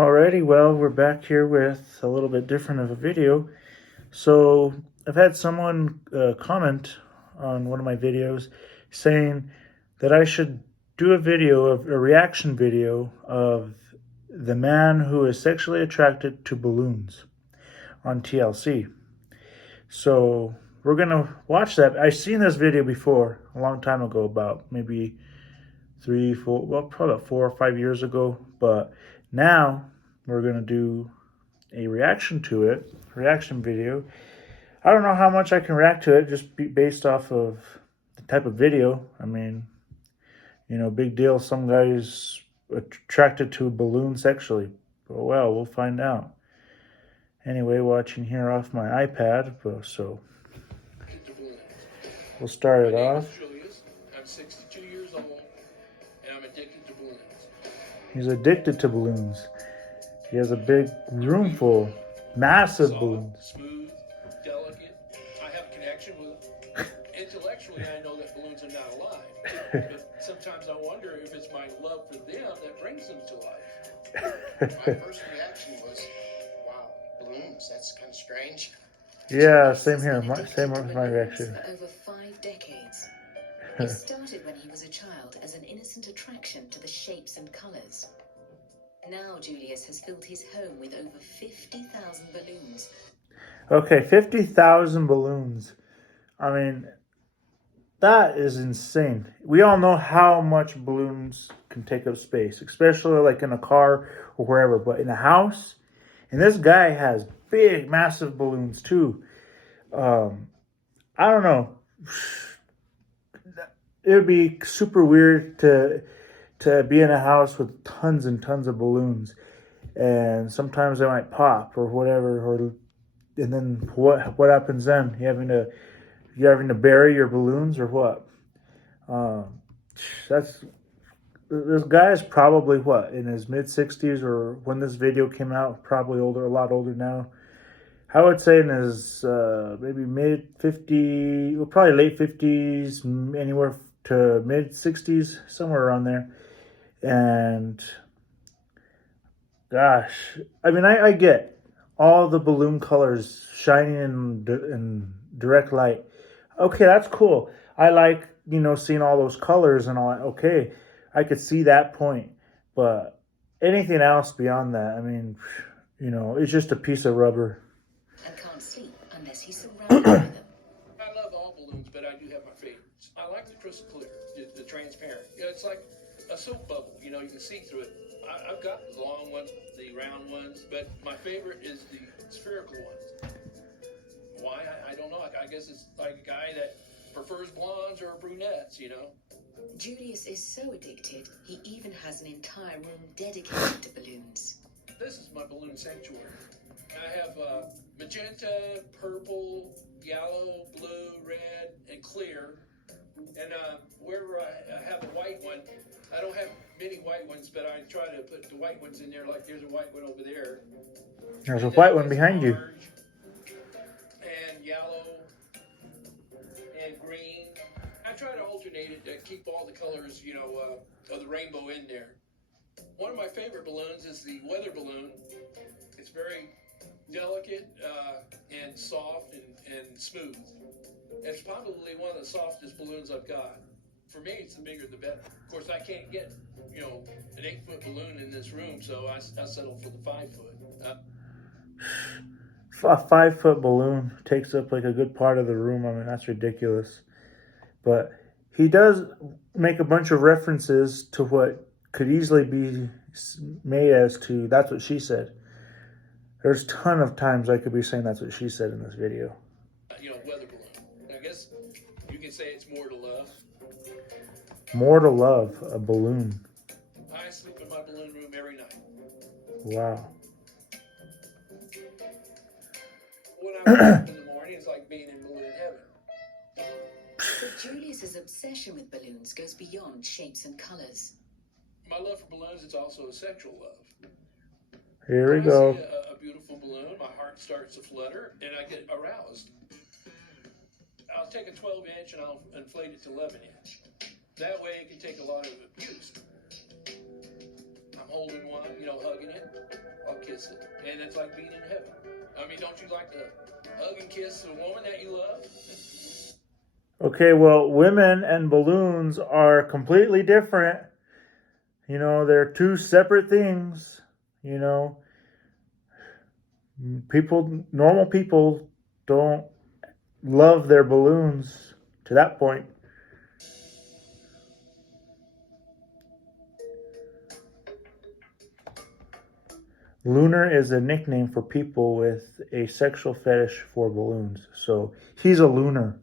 Alrighty, well, we're back here with a little bit different of a video. So I've had someone comment on one of my videos saying that I should do a reaction video of the man who is sexually attracted to balloons on TLC. So we're gonna watch that. I've seen this video before a long time ago, about maybe 3, 4, well, probably about 4 or 5 years ago. But now we're gonna do a reaction video. I don't know how much I can react to it, just based off of the type of video. I mean, big deal. Some guy's attracted to a balloon sexually. But well, we'll find out. Anyway, watching here off my iPad, so we'll start it off. I'm 62 years old, and I'm addicted to balloons. He's addicted to balloons. He has a big room full, massive balloons. Smooth, delicate. I have a connection with them. Intellectually, I know that balloons are not alive. But sometimes I wonder if it's my love for them that brings them to life. My first reaction was, wow, balloons, that's kind of strange. Yeah, same here. Same with my reaction. For over 5 decades. It started when he was a child as an innocent attraction to the shapes and colours. Now Julius has filled his home with over 50,000 balloons. Okay, 50,000 balloons. I mean, that is insane. We all know how much balloons can take up space, especially like in a car or wherever. But in a house, and this guy has big, massive balloons too. I don't know. It would be super weird to be in a house with tons and tons of balloons, and sometimes they might pop or whatever, and then what happens then? You having to bury your balloons or what? This guy is probably in his mid-60s, or when this video came out, probably older, a lot older now. I would say in his maybe mid-50s, well, probably late 50s, anywhere to mid-60s, somewhere around there. And gosh, I mean, I get all the balloon colors shining in direct light. Okay, that's cool. I like, seeing all those colors and all that. Okay, I could see that point. But anything else beyond that, I mean, it's just a piece of rubber. And can't sleep unless he's surrounded by them. I love all balloons, but I do have my favorites. I like the crystal clear, the transparent. It's like a soap bubble, you can see through it. I've got the long ones, the round ones, but my favorite is the spherical ones. Why? I don't know. I guess it's like a guy that prefers blondes or brunettes, Julius is so addicted, he even has an entire room dedicated to balloons. This is my balloon sanctuary. I have magenta, purple, yellow, blue, red, and clear. And wherever I have a white one, I don't have many white ones, but I try to put the white ones in there, like there's a white one over there. There's a white one behind you. And yellow and green. I try to alternate it to keep all the colors, of the rainbow in there. One of my favorite balloons is the weather balloon. It's very delicate and soft and smooth. It's probably one of the softest balloons I've got. For me, it's the bigger the better. Of course, I can't get, an 8-foot balloon in this room, so I settle for the 5-foot. A 5-foot balloon takes up like a good part of the room. I mean, that's ridiculous. But he does make a bunch of references to what could easily be made as to "that's what she said." There's a ton of times I could be saying "that's what she said" in this video. Weather balloon. I guess you can say it's more to love. More to love, a balloon. I sleep in my balloon room every night. Wow. When I wake up in the morning, it's like being in balloon heaven. But Julius's obsession with balloons goes beyond shapes and colours. My love for balloons is also a sexual love. Here we when go. I see a beautiful balloon, my heart starts to flutter, and I get aroused. I'll take a 12-inch and I'll inflate it to 11-inch. That way it can take a lot of abuse. I'm holding one, hugging it. kiss it, and it's like being in heaven. I mean, don't you like to hug and kiss a woman that you love? Okay, well, women and balloons are completely different. You know, they're two separate things. You know, normal people don't love their balloons to that point. Lunar is a nickname for people with a sexual fetish for balloons. So he's a lunar.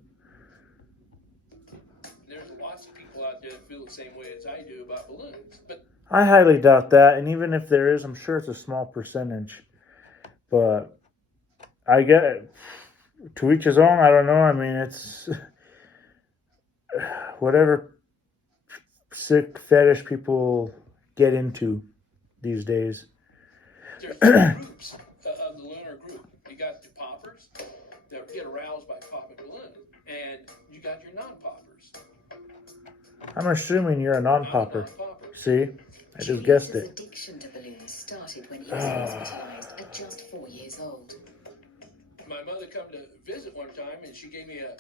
There's lots of people out there that feel the same way as I do about balloons. But I highly doubt that. And even if there is, I'm sure it's a small percentage. But I get it. To each his own. I don't know. I mean, it's whatever sick fetish people get into these days. there's two groups of the lunar group. You got the poppers that get aroused by popping balloons, and you got your non-poppers. I'm assuming you're a I'm a non-popper. non-popper. See? I just guessed Julius's it. addiction to balloons started when he was hospitalized at just 4 years old. My mother come to visit one time, and she gave me a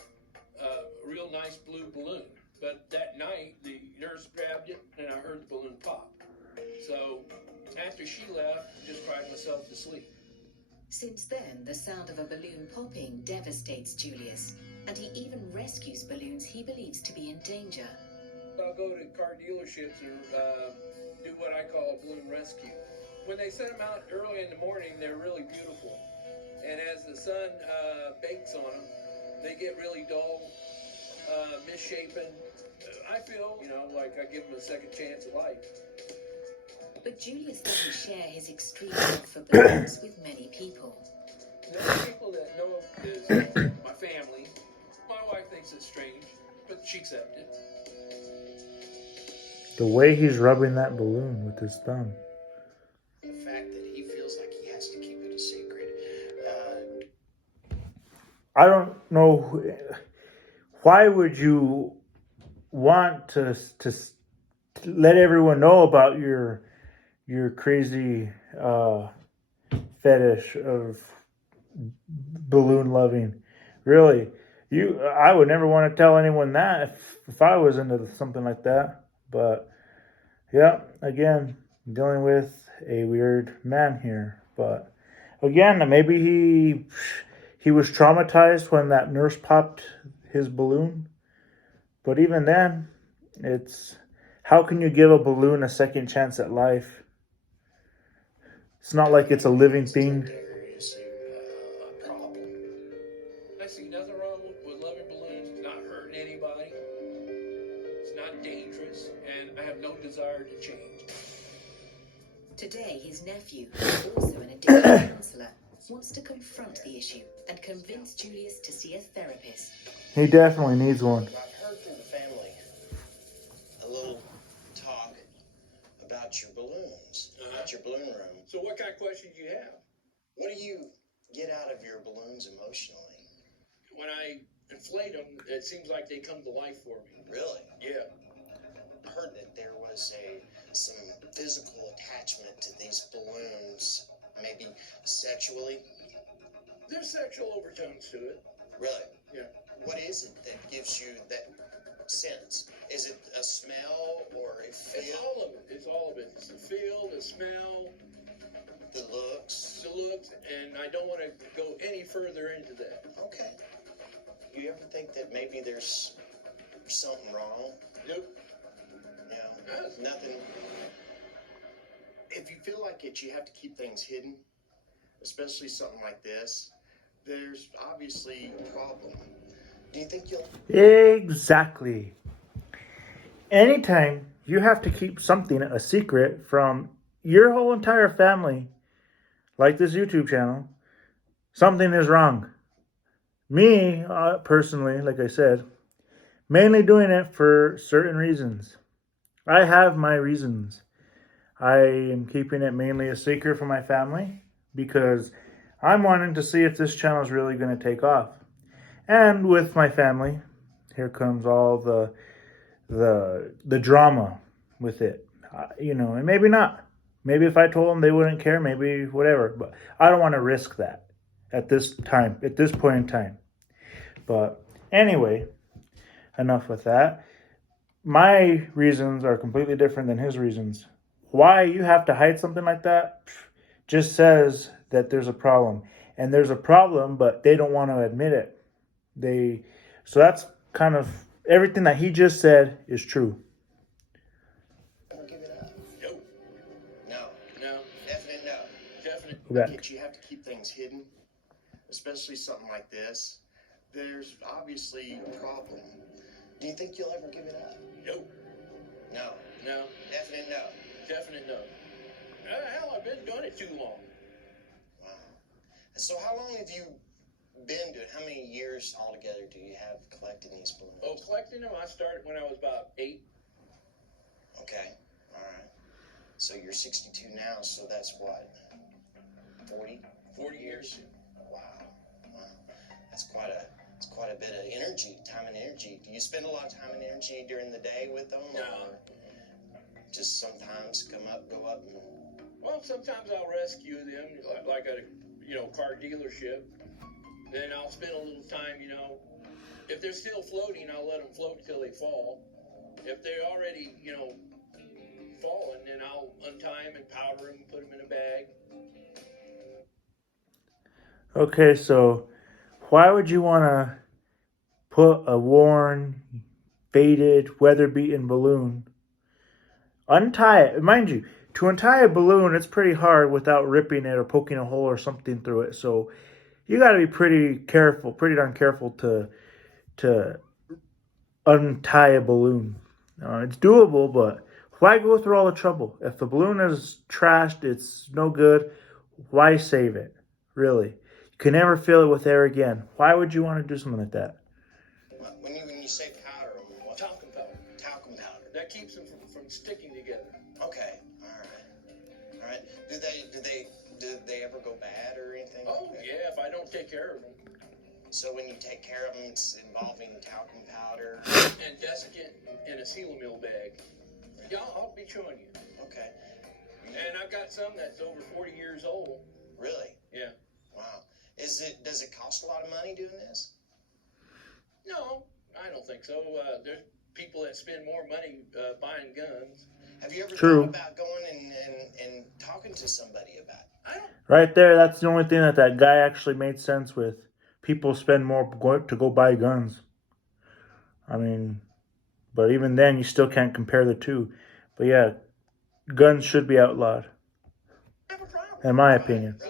real nice blue balloon. But that night, the nurse grabbed it, and I heard the balloon pop. So after she left, I just cried myself to sleep. Since then, the sound of a balloon popping devastates Julius, and he even rescues balloons he believes to be in danger. I'll go to car dealerships and do what I call a balloon rescue. When they set them out early in the morning, they're really beautiful. And as the sun bakes on them, they get really dull, misshapen. I feel, like I give them a second chance at life. But Julius doesn't share his extreme love for balloons with many people. The only people that know is my family. My wife thinks it's strange, but she accepts it. The way he's rubbing that balloon with his thumb. The fact that he feels like he has to keep it a secret. I don't know. Why would you want to let everyone know about your crazy fetish of balloon loving? Really, I would never want to tell anyone that if I was into something like that. But yeah, again, dealing with a weird man here. But again, maybe he was traumatized when that nurse popped his balloon. But even then, it's how can you give a balloon a second chance at life? It's not like it's a living thing. There is a problem. I see nothing wrong with loving balloons. It's not hurting anybody. It's not dangerous, and I have no desire to change. Today, his nephew, also an addiction counselor, wants to confront the issue and convince Julius to see a therapist. He definitely needs one. I've heard from the family a little talk about your balloons, about your balloon room. So what kind of questions do you have? What do you get out of your balloons emotionally? When I inflate them, it seems like they come to life for me. Really? Yeah. I heard that there was some physical attachment to these balloons, maybe sexually. There's sexual overtones to it. Really? Yeah. What is it that gives you that sense? Is it a smell or a It's feel? all of it. It's all of it. It's the feel, the smell, The looks? the looks, and I don't want to go any further into that. Okay. You ever think that maybe there's something wrong? Nope. Yeah. Nothing. If you feel like you have to keep things hidden, especially something like this, there's obviously a problem. Do you think you'll... Exactly. Anytime you have to keep something a secret from your whole entire family, like this YouTube channel, something is wrong. Me, personally, like I said, mainly doing it for certain reasons. I have my reasons. I am keeping it mainly a secret from my family because I'm wanting to see if this channel is really going to take off. And with my family, here comes all the drama with it. And maybe not. Maybe if I told them, they wouldn't care, maybe whatever. But I don't want to risk that at this point in time. But anyway, enough with that. My reasons are completely different than his reasons. Why you have to hide something like that just says that there's a problem. And there's a problem, but they don't want to admit it. So that's kind of everything that he just said is true. Ever give it up? Nope. No. No. Definite no. Definite. Go back. Kids, you have to keep things hidden, especially something like this. There's obviously a problem. Do you think you'll ever give it up? Nope. No. No. Definite no. Definite no. Hell, I've been doing it too long. Wow. So how long have you been doing? How many years altogether do you have collecting these balloons? Oh, collecting them, I started when I was about 8. Okay. All right. So you're 62 now, so that's what? 40? 40 years. Wow. Wow. That's quite a bit of energy, time and energy. Do you spend a lot of time and energy during the day with them? No. Or just sometimes go up and... Well, sometimes I'll rescue them, like at a car dealership. Then I'll spend a little time, if they're still floating, I'll let them float till they fall. If they're already, fallen, then I'll untie them and powder them, put them in a bag. Okay, so why would you want to put a worn, faded, weather-beaten balloon? Untie it. Mind you, to untie a balloon, it's pretty hard without ripping it or poking a hole or something through it. So you got to be pretty darn careful to untie a balloon. It's doable, but why go through all the trouble? If the balloon is trashed, it's no good, why save it? Really? You can never fill it with air again. Why would you want to do something like that? When you say powder, what? Talcum powder. Talcum powder. That keeps them from sticking together. Okay. All right. Do they ever go bad or anything? Oh, yeah, if I don't take care of them. So when you take care of them, it's involving talcum powder. And desiccant in a Seal-A-Meal bag. Yeah, I'll be showing you. Okay. And I've got some that's over 40 years old. Really? Yeah. Wow. Does it cost a lot of money doing this? No, I don't think so. There's people that spend more money buying guns. Have you ever True. thought about going and talking to somebody about it? I don't. Right there, that's the only thing that guy actually made sense with. People spend more to go buy guns. I mean, but even then, you still can't compare the two. But yeah, guns should be outlawed, Have a problem. in my opinion. So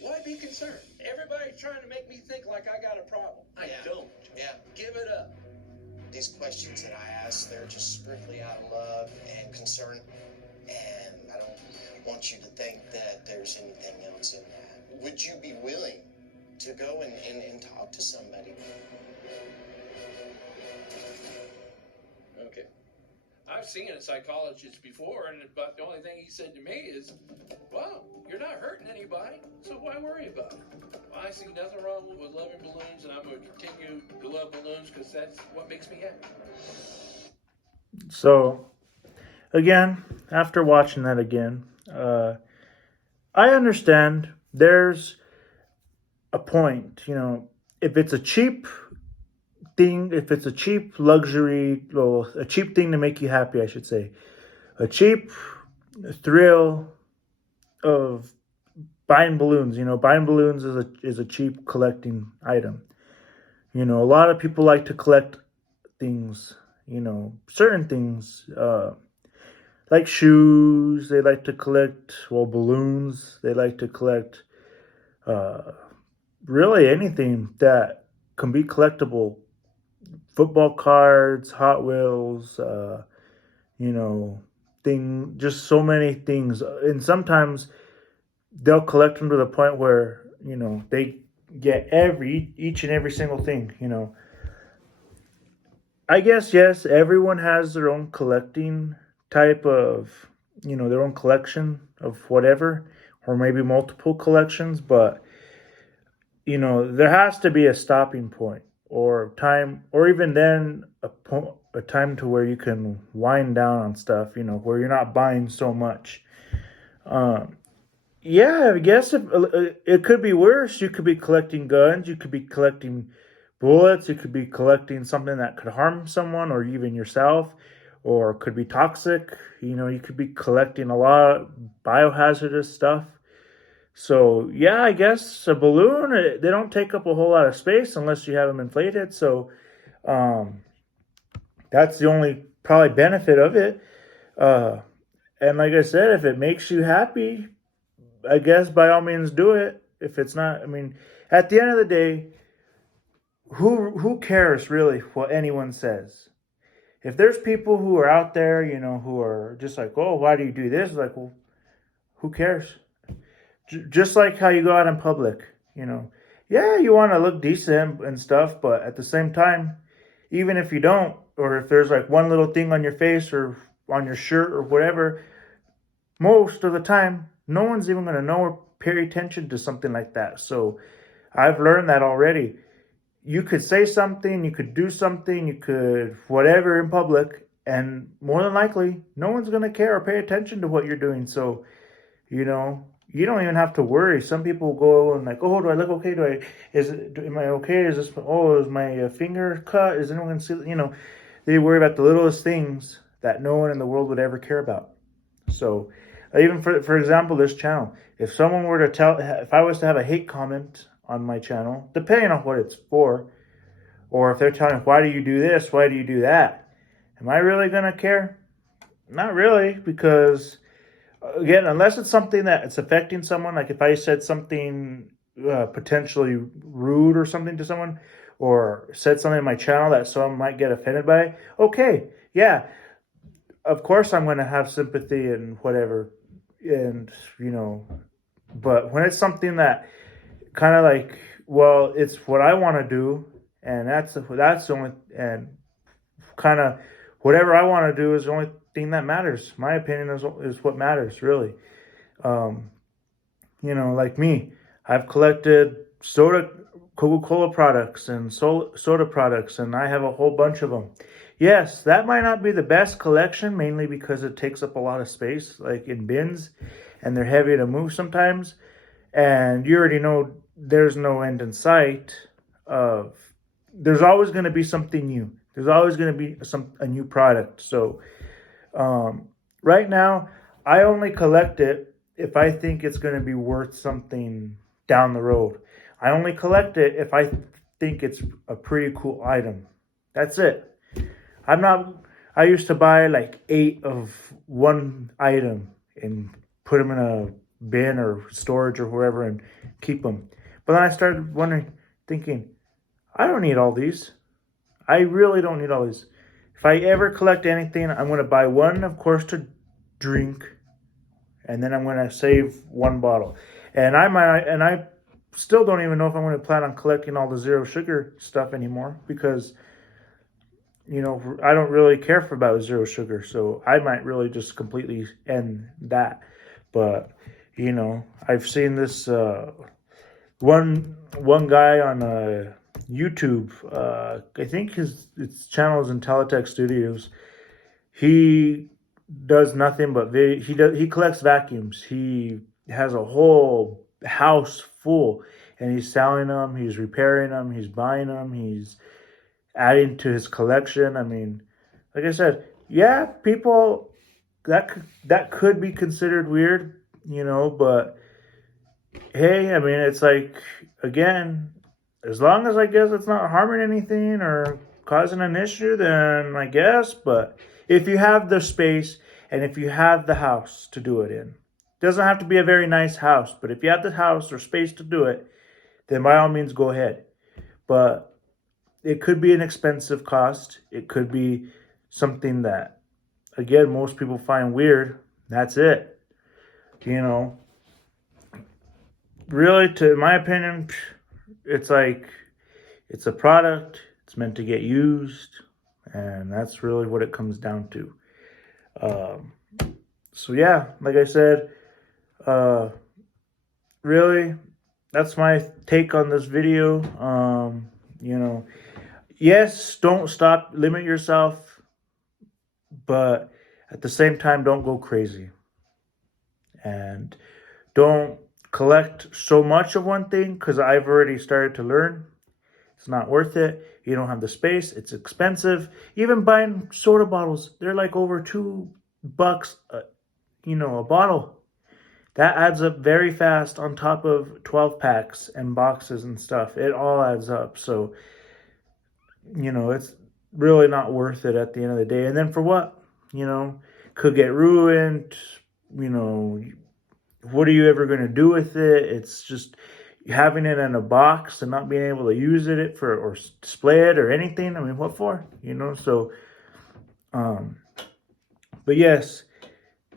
why be concerned? Everybody's trying to make me think like I got a problem. I Yeah. don't. Yeah. Give it up. These questions that I ask, they're just strictly out of love and concern. And I don't want you to think that there's anything else in that. Would you be willing to go and talk to somebody? Okay. I've seen a psychologist before, and about the only thing he said to me is, "Well, you're not hurting anybody, so why worry about it?" Well, I see nothing wrong with loving balloons, and I'm going to continue to love balloons because that's what makes me happy. So, again, after watching that again, I understand there's a point, if it's a cheap thing, if it's a cheap luxury, well, a cheap thing to make you happy, I should say, a cheap thrill of buying balloons. Buying balloons is a cheap collecting item. A lot of people like to collect things, certain things, like shoes. They like to collect, balloons. They like to collect really anything that can be collectible. Football cards, Hot Wheels, just so many things. And sometimes they'll collect them to the point where, they get each and every single thing, I guess, yes, everyone has their own collecting type of, their own collection of whatever, or maybe multiple collections, but, there has to be a stopping point or time, or even then a time to where you can wind down on stuff, where you're not buying so much. Um, yeah, I guess if, it could be worse. You could be collecting guns. You could be collecting bullets. You could be collecting something that could harm someone or even yourself, or could be toxic. You know, you could be collecting a lot of biohazardous stuff. So yeah, I guess a balloon, they don't take up a whole lot of space unless you have them inflated. So um, that's the only probably benefit of it. Uh, and like I said, if it makes you happy, I guess by all means do it. If it's not, I mean, at the end of the day, who cares really what anyone says? If there's people who are out there, you know, who are just like, oh, why do you do this? Like, well, who cares? Just like how you go out in public, you know. Yeah, you want to look decent and stuff, but at the same time, even if you don't, or if there's like one little thing on your face or on your shirt or whatever, most of the time, no one's even going to know or pay attention to something like that. So I've learned that already. You could say something, you could do something, you could whatever in public, and more than likely, no one's going to care or pay attention to what you're doing. So you know, you don't even have to worry. Some people go and like, oh, do I look okay? Am I okay? Is this, oh, is my finger cut? Is anyone gonna see? You know, they worry about the littlest things that no one in the world would ever care about. So, even for example, this channel, if someone were to if I was to have a hate comment on my channel, depending on what it's for, or if they're telling, why do you do this? Why do you do that? Am I really gonna care? Not really, because again, unless it's something that it's affecting someone, like if I said something potentially rude or something to someone, or said something in my channel that someone might get offended by, okay, yeah, of course I'm going to have sympathy and whatever, and you know, but when it's something that kind of like, well, it's what I want to do, and that's the only, and kind of whatever I want to do is the only thing that matters. My opinion is what matters, really. Um, you know, like me, I've collected Coca-Cola products and soda products, and I have a whole bunch of them. Yes, that might not be the best collection, mainly because it takes up a lot of space, like in bins, and they're heavy to move sometimes. And you already know there's no end in sight of, there's always going to be something new. There's always going to be a new product. So right now, I only collect it if I think it's going to be worth something down the road. I only collect it if I think it's a pretty cool item. That's it. I'm not. I used to buy like 8 of one item and put them in a bin or storage or wherever and keep them. But then I started wondering, thinking, I don't need all these. I really don't need all these. If I ever collect anything, I'm going to buy one, of course, to drink, and then I'm going to save one bottle. And I still don't even know if I'm going to plan on collecting all the zero sugar stuff anymore, because you know, I don't really care for about zero sugar, so I might really just completely end that. But you know, I've seen this one guy on YouTube. I think his channel is Intelitech Studios. He does nothing but he collects vacuums. He has a whole house full, and he's selling them. He's repairing them. He's buying them. He's adding to his collection. I mean, like I said, yeah, people that could be considered weird, you know, but hey, I mean, it's like, again, as long as I guess it's not harming anything or causing an issue, then I guess. But if you have the space and if you have the house to do it in, doesn't have to be a very nice house, but if you have the house or space to do it, then by all means go ahead. But it could be an expensive cost. It could be something that, again, most people find weird. That's it. You know, really, in my opinion, it's like, it's a product. It's meant to get used, and that's really what it comes down to. Um, so yeah, like I said, really, that's my take on this video. You know, yes, don't stop, limit yourself, but at the same time, don't go crazy. And don't collect so much of one thing, because I've already started to learn it's not worth it. You don't have the space. It's expensive. Even buying soda bottles, they're like over $2, a bottle. That adds up very fast on top of 12 packs and boxes and stuff. It all adds up. So, it's really not worth it at the end of the day. And then for what? Could get ruined. What are you ever going to do with it? It's just having it in a box and not being able to use it for or display it or anything. I mean, what for? So, but yes,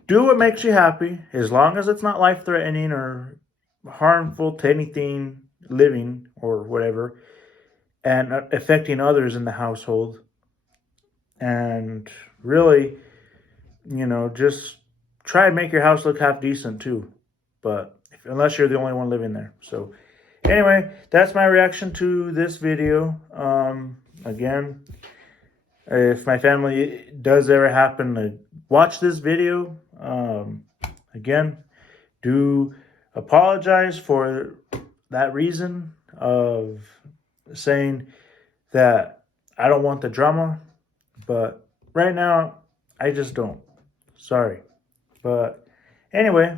do what makes you happy, as long as it's not life-threatening or harmful to anything living or whatever, and affecting others in the household. And really, just try and make your house look half decent too. But unless you're the only one living there. So anyway, that's my reaction to this video. Again, if my family does ever happen to watch this video, again, do apologize for that reason of saying that I don't want the drama. But right now, I just don't. Sorry. But anyway,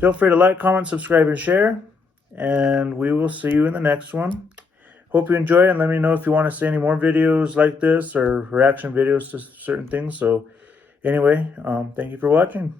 feel free to like, comment, subscribe, and share. And we will see you in the next one. Hope you enjoy it, and let me know if you want to see any more videos like this or reaction videos to certain things. So anyway, thank you for watching.